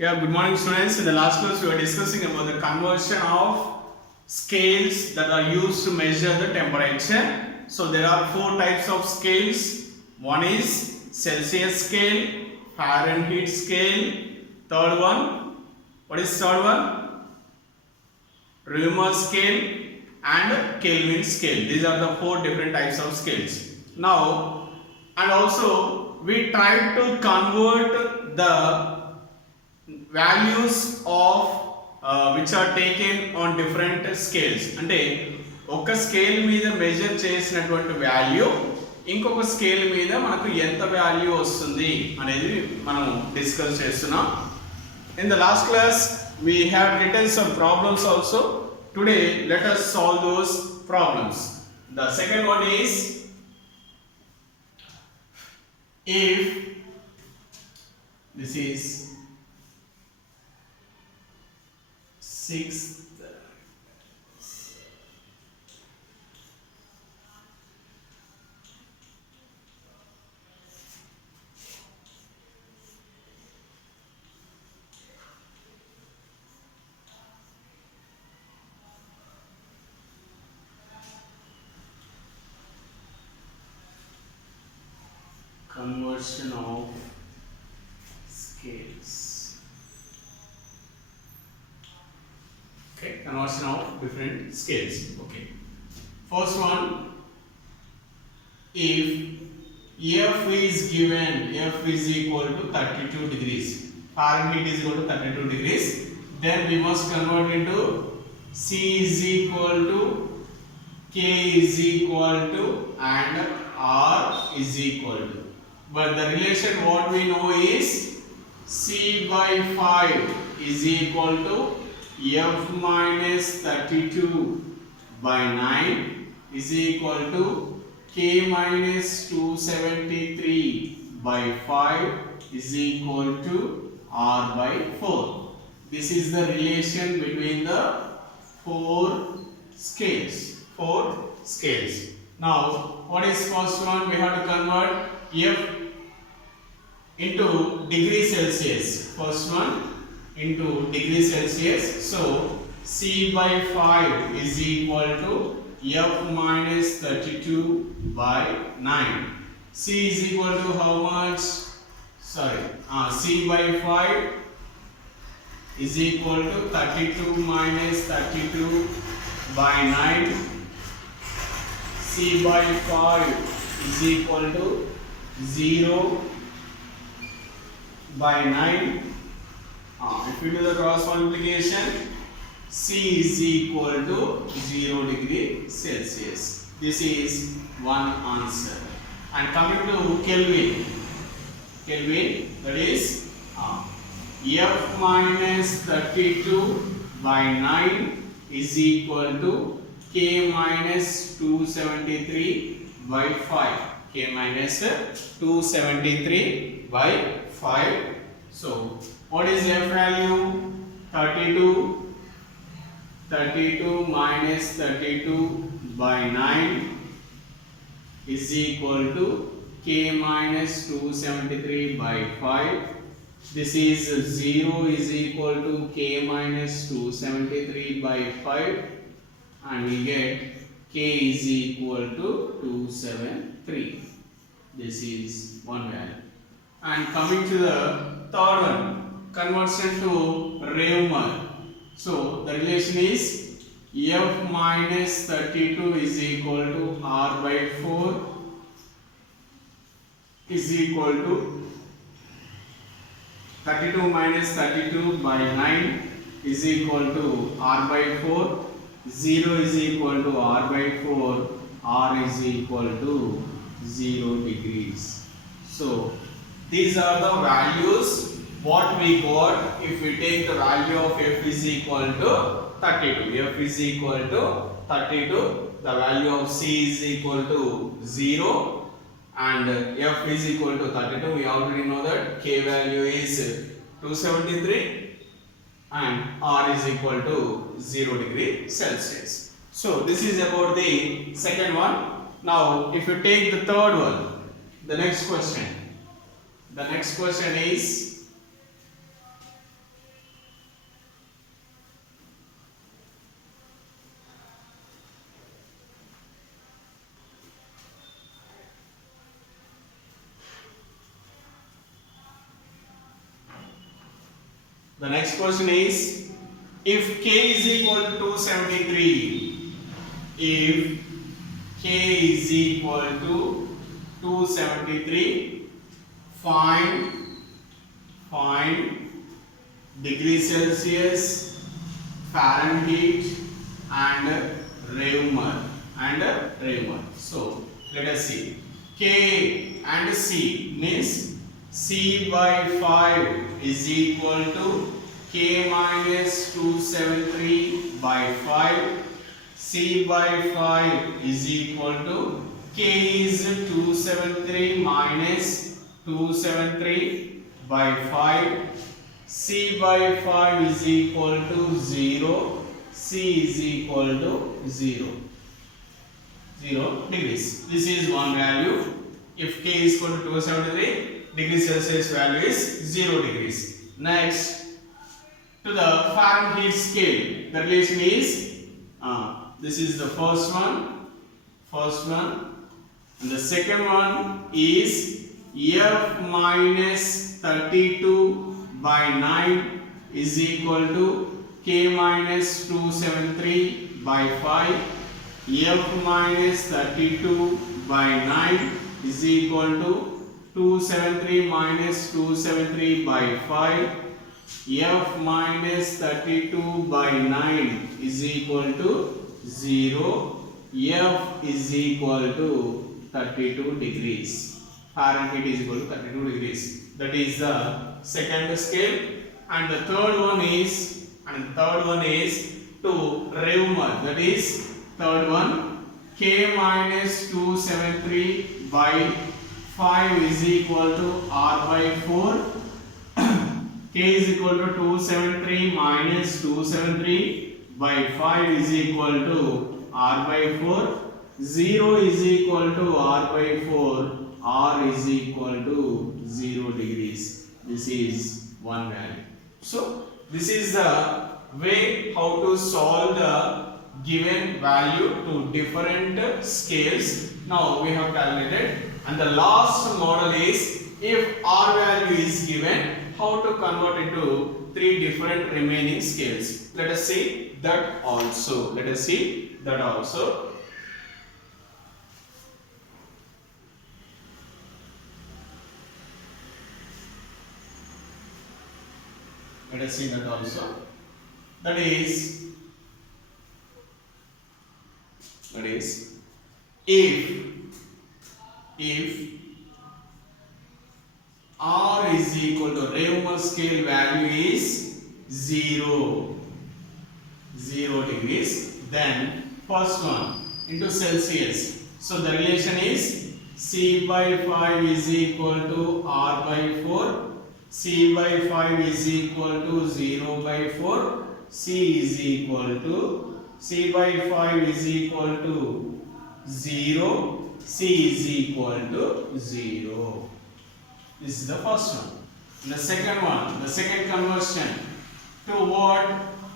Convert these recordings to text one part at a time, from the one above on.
Yeah, good morning students. In the last class we were discussing about the conversion of scales that are used to measure the temperature. So there are four types of scales. One is Celsius scale, Fahrenheit scale. Third one, what is third one? Reaumur scale and Kelvin scale. These are the four different types of scales. Now, and also we tried to convert the values of which are taken on different scales. అంటే ఒక scale మీద measure చేసినటువంటి value ఇంకొక scale మీద మనకు ఎంత value వస్తుంది అనేది మనం డిస్కస్ చేస్తున్నాం. In the last class we have written some problems also. Today let us solve those problems. The second one is, if this is sixth conversion of scales. Okay, conversion of different scales. Okay, first one, if F is given, F is equal to 32 degrees, Fahrenheit is equal to 32 degrees, then we must convert into C is equal to K is equal to and R is equal to. But the relation what we know is C by 5 is equal to F minus 32 by 9 is equal to K minus 273 by 5 is equal to R by 4. This is the relation between the four scales. Now, what is first one? We have to convert F into degree Celsius. First one into degree Celsius. So C by 5 is equal to F minus 32 by 9. C is equal to how much? C by 5 is equal to 32 minus 32 by 9. C by 5 is equal to 0 by 9. If you do the cross multiplication, C is equal to 0 degree Celsius. This is one answer. And coming to Kelvin, that is F minus 32 by 9 is equal to K minus 273 by 5. K minus 273 by 5. So what is F value? 32 minus 32 by 9 is equal to K minus 273 by 5. This is 0 is equal to K minus 273 by 5, and we get K is equal to 273. This is one value. And coming to the third one, conversion to Reaumur. So the relation is F minus 32 is equal to R by 4 is equal to 32 minus 32 by 9 is equal to R by 4. 0 is equal to R by 4. R is equal to 0 degrees. So these are the values what we got if we take the value of F is equal to 32. F is equal to 32. The value of C is equal to 0 and F is equal to 32. We already know that K value is 273 and R is equal to 0 degree Celsius. So this is about the second one. Now if you take the third one, the next question is The next question is, if K is equal to 273, if K is equal to 273, find degree Celsius, Fahrenheit and Reaumur So let us see. K and C means C by 5 is equal to K minus 273 by 5. C by 5 is equal to K is 273 minus 273 by 5. C by 5 is equal to 0. C is equal to 0 degrees. This is one value. If K is equal to 273, degree Celsius value is 0 degrees. Next, to the Fahrenheit scale, the relation is this is the first one, and the second one is F minus 32 by 9 is equal to K minus 273 by 5. F minus 32 by 9 is equal to 273 minus 273 by 5. F minus 32 by 9 is equal to 0. F is equal to 32 degrees. Fahrenheit is equal to 32 degrees. That is the second scale. And the third one is to Reaumur. That is third one, K minus 273 by 5 is equal to R by 4. K is equal to 273 minus 273 by 5 is equal to R by 4. 0 is equal to R by 4. R is equal to 0 degrees. This is one value. So, this is the way how to solve the given value to different scales. Now we have calculated, and the last model is, if R value is given, how to convert into 3 different remaining scales. Let us see that also. Let us see that also. That is if R is equal to Reaumur scale value is 0 degrees, then first one into Celsius. So the relation is C by 5 is equal to R by 4. C by 5 is equal to 0 by 4. C by 5 is equal to 0. C is equal to 0. This is the first one. And the second one, the second conversion to what?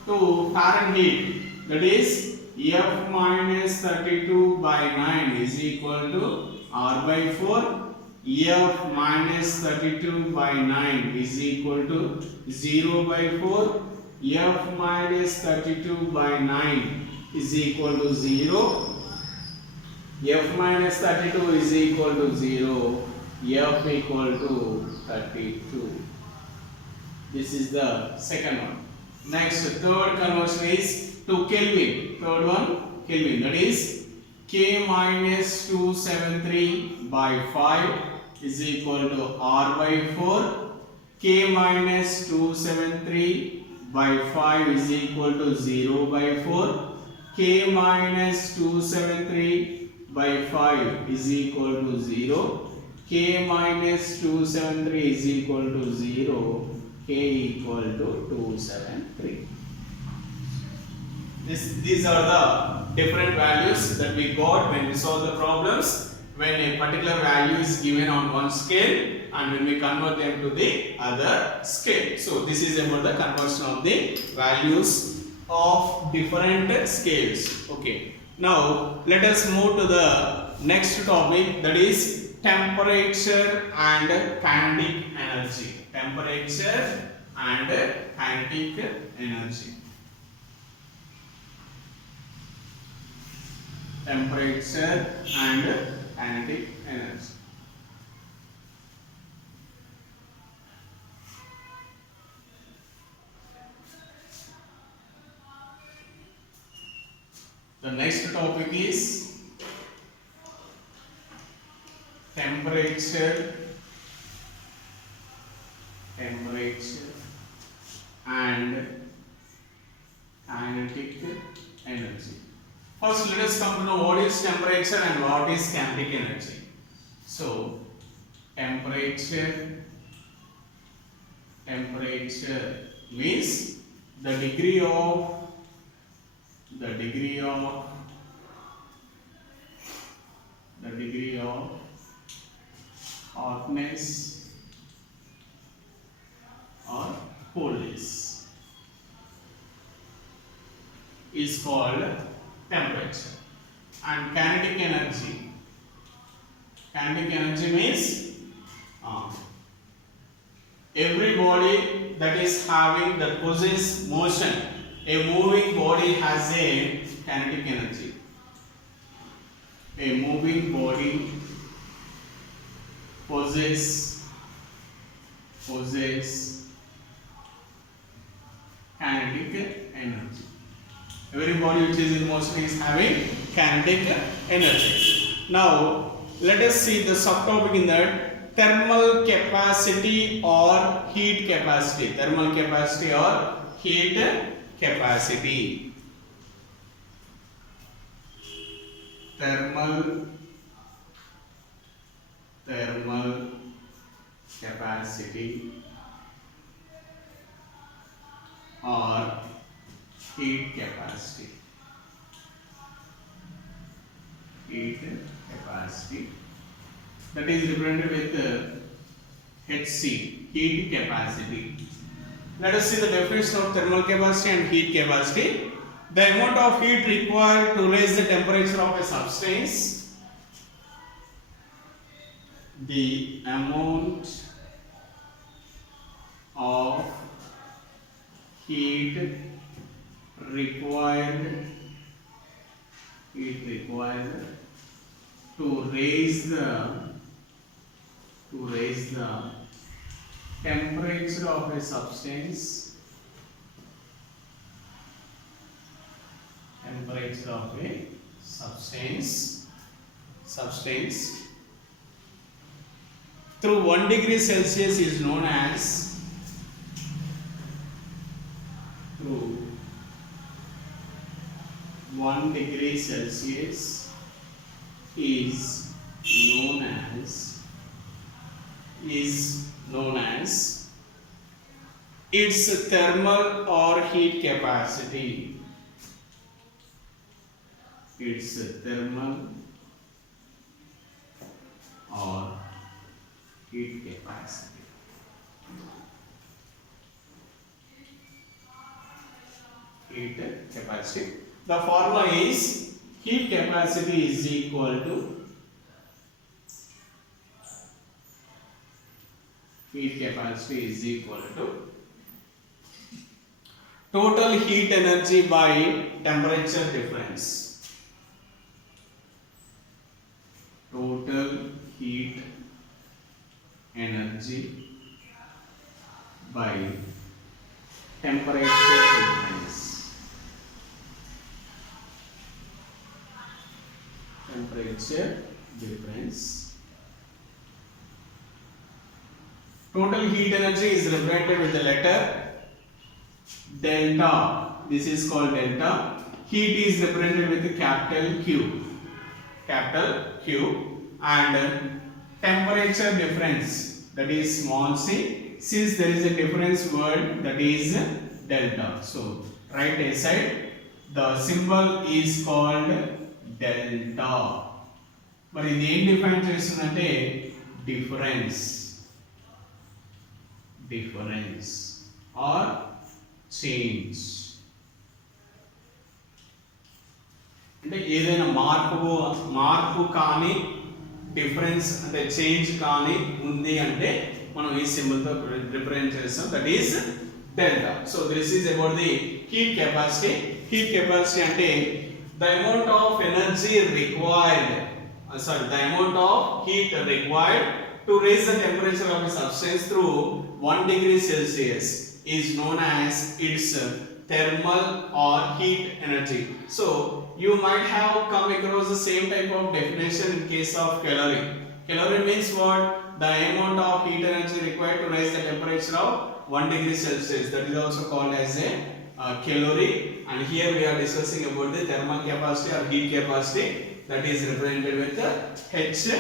To Fahrenheit. That is F minus 32 by 9 is equal to R by 4. F minus 32 by 9 is equal to 0 by 4. F minus 32 by 9 is equal to 0. F minus 32 is equal to 0. F equal to 32. This is the second one. Next, third conversion is to Kelvin. Third one, Kelvin. That is K minus 273 by 5 is equal to R by 4. K minus 273 by 5 is equal to 0 by 4. K minus 273 by 5 is equal to 0. K minus 273 is equal to 0. K equal to 273. These are the different values that we got when we solve the problems. When a particular value is given on one scale and when we convert them to the other scale. So this is about the conversion of the values of different scales. Okay. Now let us move to the next topic, that is temperature and kinetic energy. Temperature and kinetic energy. Temperature and kinetic energy. The next topic is temperature and kinetic energy. First, let us come to know what is temperature and what is kinetic energy. So, temperature means the degree of hotness or coolness is called temperature. And kinetic energy means every body that is having, that possesses motion, a moving body has a kinetic energy. A moving body possesses kinetic energy. Every body which is in motion is having kinetic energy. Now, let us see the subtopic in that: thermal capacity or heat capacity. Thermal capacity or heat capacity. Thermal capacity or heat capacity. That is represented with HC, heat capacity. Let us see the definition of thermal capacity and heat capacity. The amount of heat required to raise the temperature of a substance. The amount of heat required to raise the temperature of a substance. Through 1 degree Celsius is known as 1 degree Celsius is known as its thermal or heat capacity. Its thermal or heat capacity. The formula is heat capacity is equal to total heat energy by temperature difference. Total heat energy by temperature difference. Total heat energy is represented with the letter delta. This is called delta. Heat is represented with the capital Q. And temperature difference, that is small c. Since there is a difference word, that is delta. So right hand side the symbol is called delta. But in the end define chestunante difference or change. అంటే ఏదైనా మార్పు కానీ difference అంటే change కానీ ఉంది అంటే మనం ఈ సింబల్ తో రిప్రజెంట్ చేస్తాం. That is delta. So this is about the heat capacity. Heat capacity ante the amount of energy required, the amount of heat required to raise the temperature of a substance through 1 degree Celsius is known as its thermal or heat energy. So you might have come across the same type of definition in case of calorie. Calorie means what? The amount of heat energy required to raise the temperature of 1 degree Celsius. That is also called as a calorie. And here we are discussing about the thermal capacity or heat capacity, that is represented with the HC.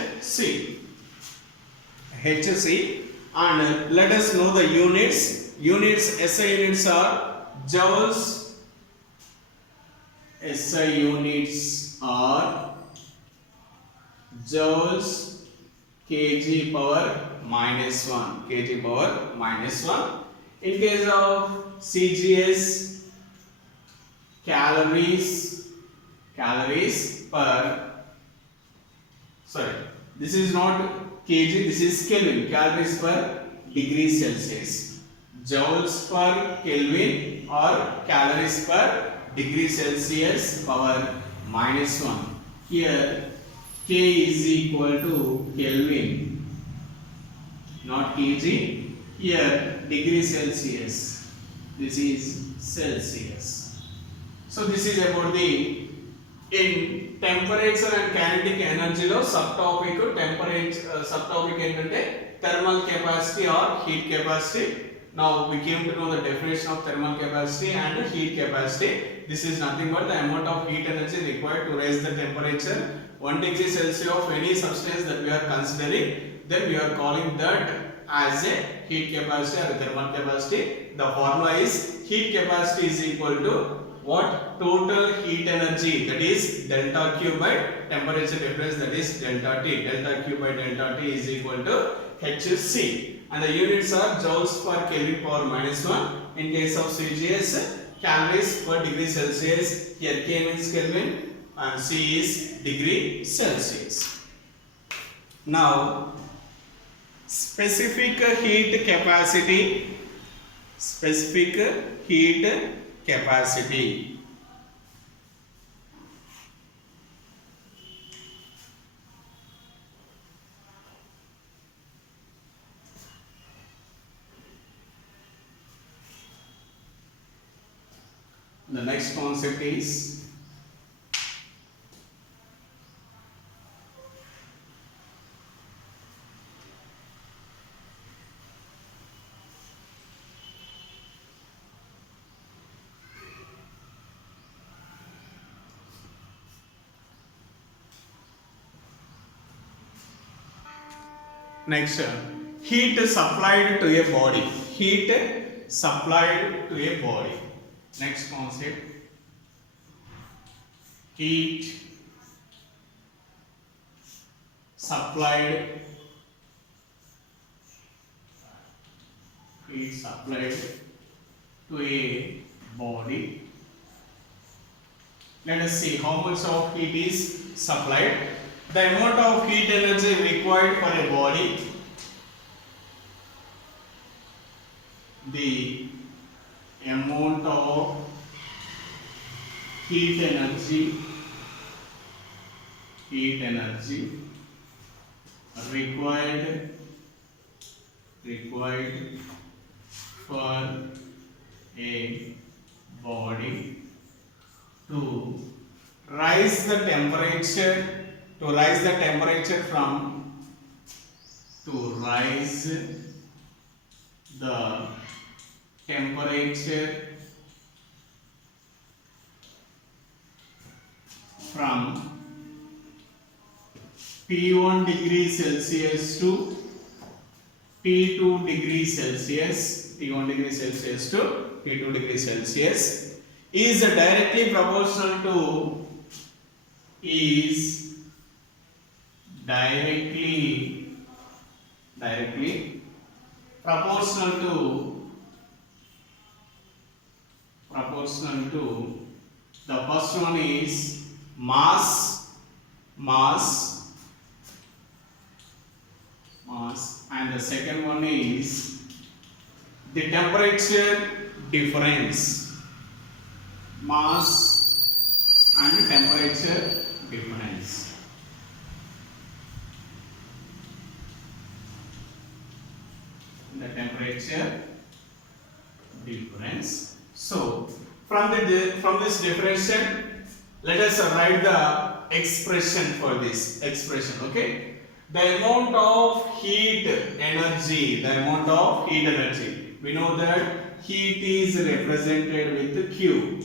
HC. And let us know the units. SI units are joules. SI units are joules kg power minus 1. kg power minus 1. In case of CGS, calories per, sorry, this is not kg, this is Kelvin. Calories per degree Celsius. Joules per Kelvin or calories per degree Celsius power minus 1. Here K is equal to Kelvin, not kg. Here degree Celsius, this is Celsius. So this is about the in temperature and kinetic energy lo subtopic temperature subtopic entante thermal capacity or heat capacity. Now we came to know the definition of thermal capacity and heat capacity. This is nothing but the amount of heat energy required to raise the temperature 1 degree Celsius of any substance that we are considering. Then we are calling that as a heat capacity or a thermal capacity. The formula is heat capacity is equal to what? Total heat energy, that is delta Q by temperature difference, that is delta T. Delta Q by delta T is equal to HC. And the units are joules per Kelvin power minus 1. In case of CGS, calories per degree Celsius. Here K means Kelvin and C is degree Celsius. Now specific heat capacity. Specific heat capacity. The next concept is heat supplied to a body. Heat supplied to a body. Next concept, heat supplied to a body. Let us see how much of heat is supplied. The amount of heat energy required for a body, the amount of heat energy required for a body to rise the temperature from P1 degree Celsius to T2 degree Celsius. T1 degree Celsius to T2 degree Celsius is directly proportional to proportional to the first one is mass and the second one is the temperature difference, mass and temperature difference. The temperature difference. So from this differentiation, let us write the expression for this expression. Okay, the amount of heat energy, we know that heat is represented with Q.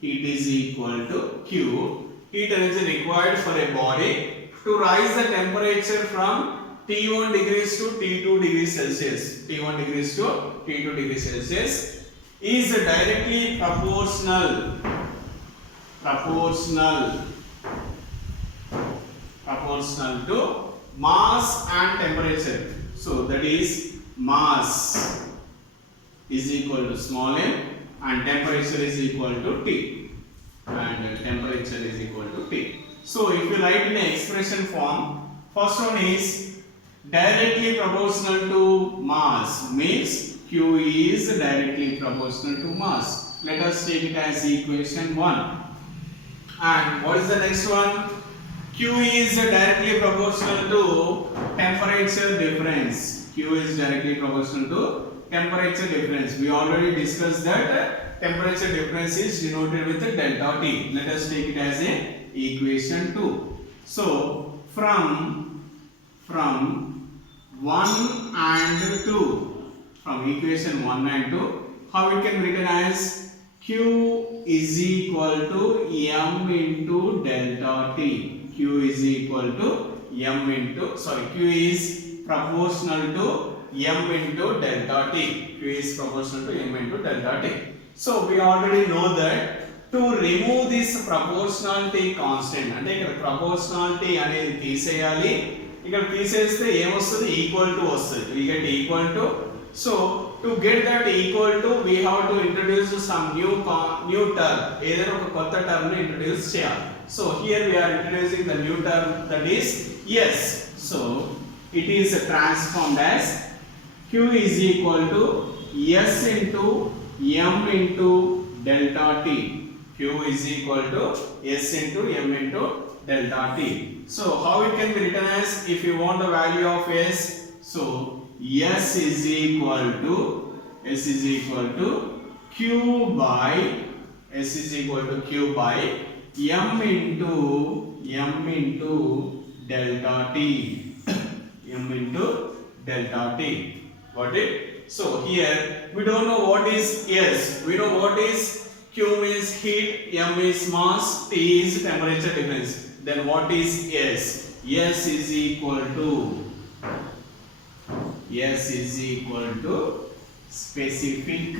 Heat is equal to Q. Heat energy required for a body to rise the temperature from T1 degrees to T2 degrees Celsius. T1 degrees to T2 degrees Celsius is directly proportional to mass and temperature. So that is mass is equal to small m and temperature is equal to T, and temperature is equal to T. So if you write in a expression form, first one is directly proportional to mass, means Q is directly proportional to mass. Let us take it as equation 1. And what is the next one? Q is directly proportional to temperature difference. Q is directly proportional to temperature difference. We already discussed that temperature difference is denoted with the delta T. Let us take it as a equation 2. So from 1 and 2, from equation 1 and 2, how we can written as Q is equal to m into delta T. Q is equal to Q is proportional to m into delta T. Q is proportional to m into delta T. So we already know that to remove this proportionality constant, అంటే ఇక్కడ proportionality అనేది తీసేయాలి. ఇక్కడ తీసేస్తే ఏమొస్తుంది? Equal to వస్తుంది. We get equal to. So to get that equal to, we have to introduce some new term. ఏదైనా ఒక కొత్త term ని introduce చేయాలి. So here we are introducing the new term, that is S. So it is transformed as Q is equal to S into m into delta T. Q is equal to S into m into delta T. So how it can be written as, if you want the value of S, so S is equal to Q by m into delta T. m into delta T. Got it? So here we don't know what is S. We know what is Q means heat, m is mass, T is temperature difference. Then what is S? S is equal to specific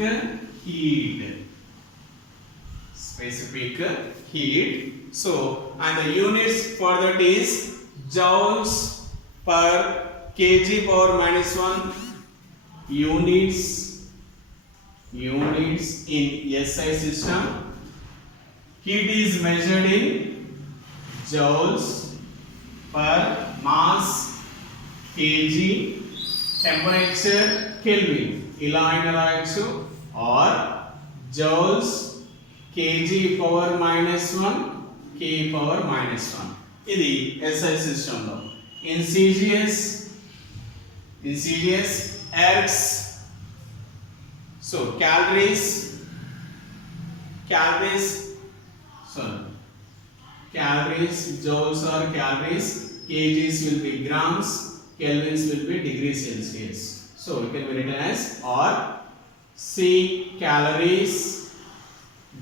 heat. So and the units for that is joules per kg power minus 1. Units in SI system. Heat is measured in joules per mass kg. Temperature Kelvin. ఇలా అయినా రాయొచ్చు, or joules kg power minus 1 k power minus 1. ఇది SI system లో. In CGS Ergs. So calories, joules are calories, kgs will be grams, kelvins will be degrees Celsius. So it can be written as, or C calories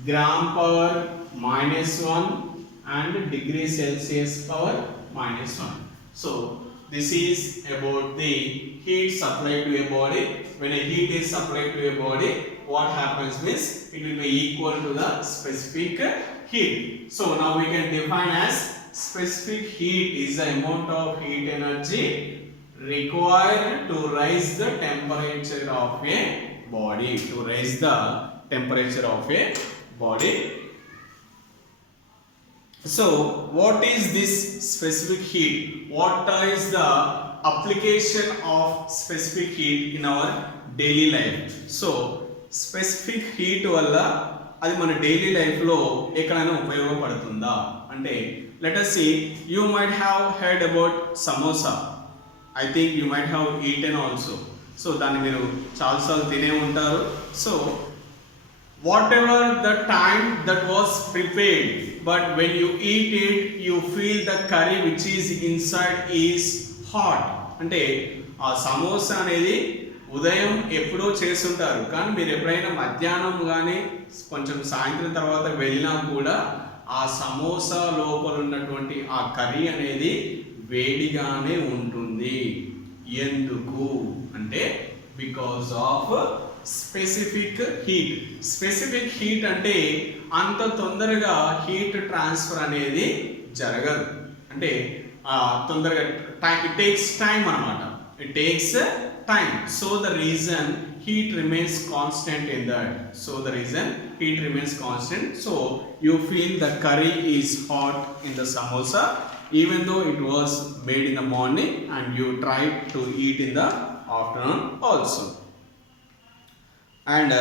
gram power minus 1 and degree Celsius power minus 1. So this is about the heat supplied to a body. When a heat is supplied to a body, what happens is it will be equal to the specific heat. So now we can define as specific heat is the amount of heat energy required to raise the temperature of a body. So what is this specific heat? What is the application of specific heat in our daily life. So specific heat వల్ల అది మన daily లైఫ్లో ఎక్కడైనా ఉపయోగపడుతుందా అంటే let us see, you might have heard about samosa. I think you might have eaten also. So దాన్ని మీరు చాలాసార్లు తినే ఉంటారు. So whatever the time that was prepared, but when you eat it you feel the curry which is inside is hot. అంటే ఆ సమోసా అనేది ఉదయం ఎప్పుడో చేస్తుంటారు కానీ మీరు ఎప్పుడైనా మధ్యాహ్నం కానీ కొంచెం సాయంత్రం తర్వాత వెళ్ళినా కూడా ఆ సమోసా లోపల ఉన్నటువంటి ఆ కర్రీ అనేది వేడిగానే ఉంటుంది. ఎందుకు అంటే because of specific heat. Specific heat అంటే అంత తొందరగా హీట్ ట్రాన్స్ఫర్ అనేది జరగదు. అంటే తొందరగా ఇట్ టేక్స్ టైం అన్నమాట. It takes time. So the reason heat remains constant in that. So the reason heat remains constant. So you feel the curry is hot in the samosa even though it was made in the morning and you tried to eat in the afternoon also. And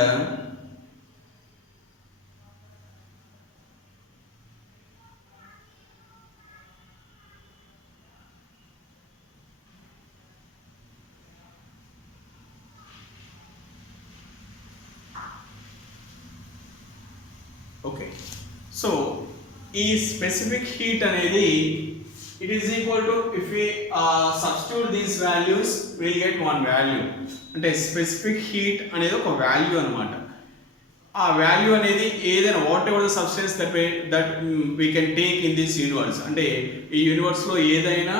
okay, so ఈ specific heat అనేది it is equal to, if we substitute these values we will get one value. అంటే specific heat అనేది ఒక value అన్నమాట. ఆ value అనేది ఏదైనా whatever the substance that we can take in this universe. అంటే ఈ యూనివర్స్లో ఏదైనా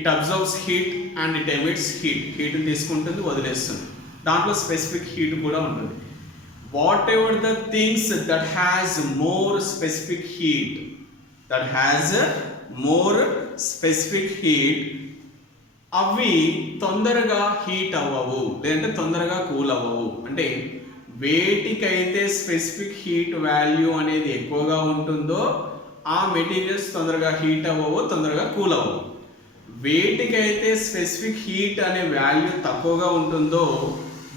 it absorbs heat and it emits heat. హీట్ని తీసుకుంటుంది, వదిలేస్తుంది. దాంట్లో స్పెసిఫిక్ హీట్ కూడా ఉంటుంది. whatever the things that has more specific heat, అవి తొందరగా హీట్ అవ్వవు లేదంటే తొందరగా కూల్ అవ్వవు. అంటే వేటికైతే స్పెసిఫిక్ హీట్ వాల్యూ అనేది ఎక్కువగా ఉంటుందో ఆ మెటీరియల్స్ తొందరగా హీట్ అవ్వవు, తొందరగా కూల్ అవ్వవు. వేటికైతే స్పెసిఫిక్ హీట్ అనే వాల్యూ తక్కువగా ఉంటుందో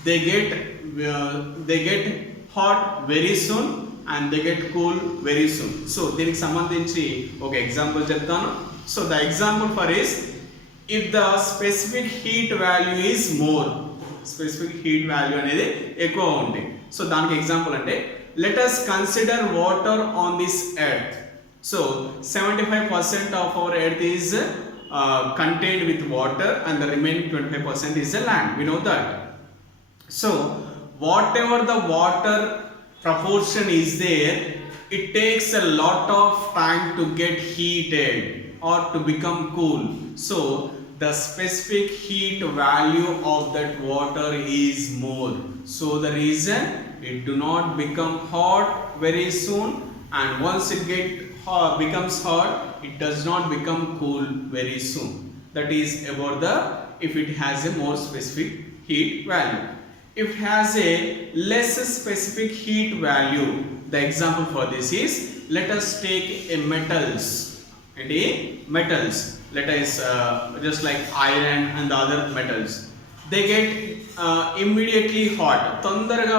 they get hot very soon and they get cool very soon. So దీనికి సంబంధించి ఒక ఎగ్జాంపుల్ చెప్తాను. So the example for is, if the specific heat value is more, specific heat value అనేది ఎక్కువ ఉంది. సో దానికి ఎగ్జాంపుల్ అంటే let us consider water on this earth. So 75% of our earth is contained with water and the remaining 25% is the land. We know that. So whatever the water proportion is there, it takes a lot of time to get heated or to become cool. So the specific heat value of that water is more. So the reason it do not become hot very soon, and once it becomes hot, it does not become cool very soon. That is about the if it has a more specific heat value. If it has a less specific heat value, the example for this is, let us take a metals. And metals, let us just like iron and the other metals, they get immediately hot. తొందరగా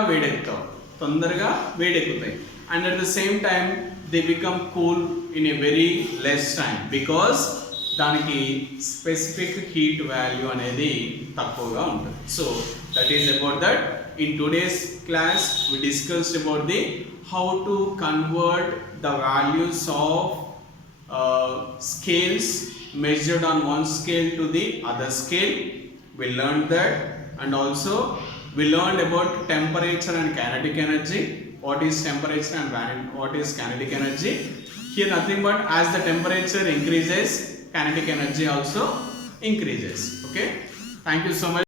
వేడెక్కుతాయి. And at the same time they become cool in a very less time because దానికి specific heat value అనేది తక్కువగా ఉంటుంది. So that is about that. In today's class we discussed about the how to convert the values of scales measured on one scale to the other scale. We learned that, and also we learned about temperature and kinetic energy. What is temperature and what is kinetic energy? Here nothing but as the temperature increases, kinetic energy also increases. Okay, thank you so much.